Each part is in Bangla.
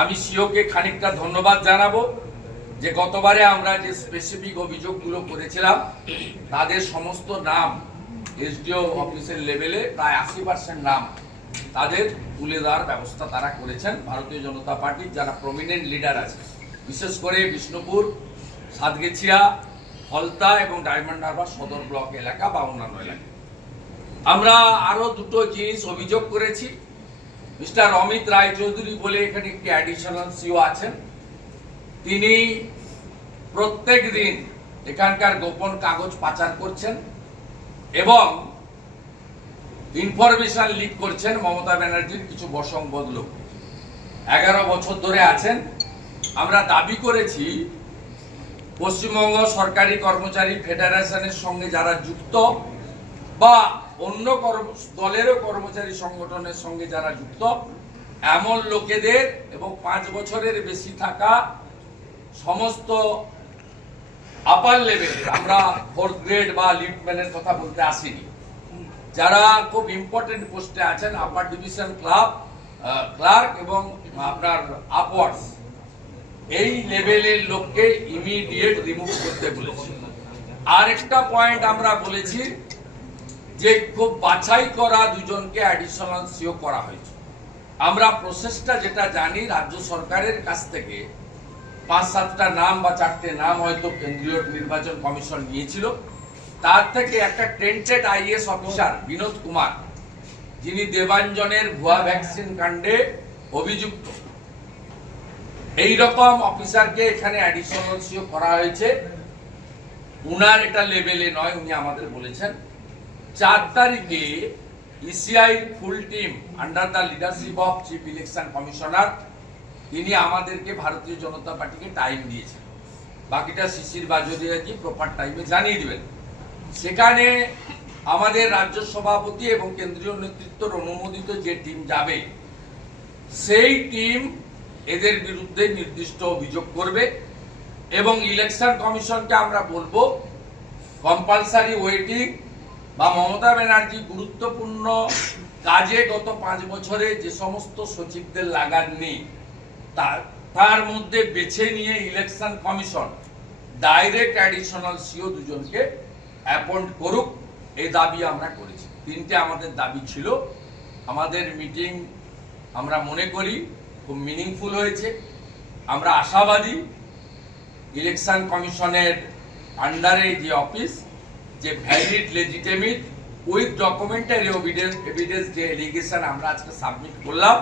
আমি সিওকে খানিকটা ধন্যবাদ জানাব যে গতবারে আমরা যে স্পেসিফিক অভিযোগগুলো করেছিলাম, তাদের সমস্ত নাম এসডিও অফিসের লেভেলে প্রায় আশি পার্সেন্ট নাম তাদের তুলে দেওয়ার ব্যবস্থা তারা করেছেন। ভারতীয় জনতা পার্টির যারা প্রমিনেন্ট লিডার আছে, বিশেষ করে বিষ্ণুপুর, সাতগেছিয়া ফলতা এবং ডায়মন্ড হারবার সদর ব্লক এলাকা বা অন্যান্য এলাকা। আমরা আরও দুটো জিনিস অভিযোগ করেছি। মিস্টার অমিত রায়চৌধুরী বলে এখানে একটি অ্যাডিশনাল সিও আছেন। তিনি প্রত্যেক দিন এখানকার গোপন কাগজ পাচার করছেন এবং ইনফরমেশন লিক করছেন মমতা ব্যানার্জির কিছু বসংবদ লোক এগারো বছর ধরে আছেন। আমরা দাবি করেছি পশ্চিমবঙ্গ সরকারি কর্মচারী ফেডারেশনের সঙ্গে যারা যুক্ত বা অন্য কর্ম- দলেরও কর্মচারী সংগঠনের সঙ্গে যারা যুক্ত, এমন লোকেদের এবং পাঁচ বছরের বেশি থাকা সমস্ত আপার লেভেলে আমরা ফোর্থ গ্রেড বা লিফটম্যানের কথা বলতে আসিনি। যারা খুব ইম্পর্টেন্ট পোস্টে আছেন আপার ডিভিশন ক্লাব ক্লার্ক এবং আপনার আপওয়ার্ডস এই লেভেলের লোককে ইমিডিয়েট রিমুভ করতে বলেছি। আরেকটা পয়েন্ট আমরা বলেছি যে খুব বাছাই করা দুজনকে অ্যাডিশনাল সিও করা হয়েছে। আমরা প্রসেসটা যেটা জানি, রাজ্য সরকারের কাছ থেকে পাঁচ, সাতটা নাম বা চারটে নাম হয়তো কেন্দ্রীয় নির্বাচন কমিশন নিয়েছিল। তার থেকে একটা tainted IAS officer Vinod Kumar, যিনি দেবাঞ্জনের ভুয়া ভ্যাকসিন কাণ্ডে অভিযুক্ত। এই রকম অফিসারকে এখানে অ্যাডিশনাল সিও করা হয়েছে। উনার এটা লেভেলে নয়, উনি আমাদের বলেছেন। চার তারিখে ECI full team under the leadership of chief election commissioner তিনি আমাদেরকে ভারতীয় জনতা পার্টিকে টাইম দিয়েছেন। বাকিটা শিশির বাজরিয়াজি প্রপার টাইমে জানিয়ে দেবেন। সেখানে আমাদের রাজ্য সভাপতি এবং কেন্দ্রীয় নেতৃত্বর অনুমোদিত যে টিম যাবে, সেই টিম এদের বিরুদ্ধে নির্দিষ্ট অভিযোগ করবে এবং ইলেকশন কমিশনকে আমরা বলব কম্পালসারি ওয়েটিং বা মমতা ব্যানার্জি গুরুত্বপূর্ণ কাজে গত পাঁচ বছরে যে সমস্ত সচিবদের লাগাননি তার তার মধ্যে বেছে নিয়ে election commission direct additional CEO দুজনকে অ্যাপয়েন্ট করুক, এই দাবি আমরা করেছি। তিনটে আমাদের দাবি ছিল। আমাদের মিটিং আমরা মনে করি খুব মিনিংফুল হয়েছে। আমরা আশাবাদী ইলেকশন কমিশনের আন্ডারে যে অফিস যে valid legitimate with documentary evidence evidence যে এলিগেশন আমরা আজকে সাবমিট করলাম,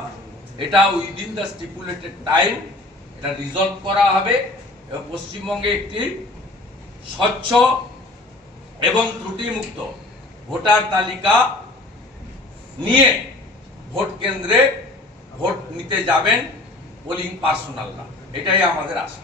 এটা উইদিন দ্য স্টিপুলেটেড টাইম এটা রিজলভ করা হবে। এবং পশ্চিমবঙ্গে একটি স্বচ্ছ এবং ত্রুটিমুক্ত ভোটার তালিকা নিয়ে ভোট কেন্দ্রে ভোট নিতে যাবেন পোলিং পার্সোনালরা এটাই আমাদের আশা।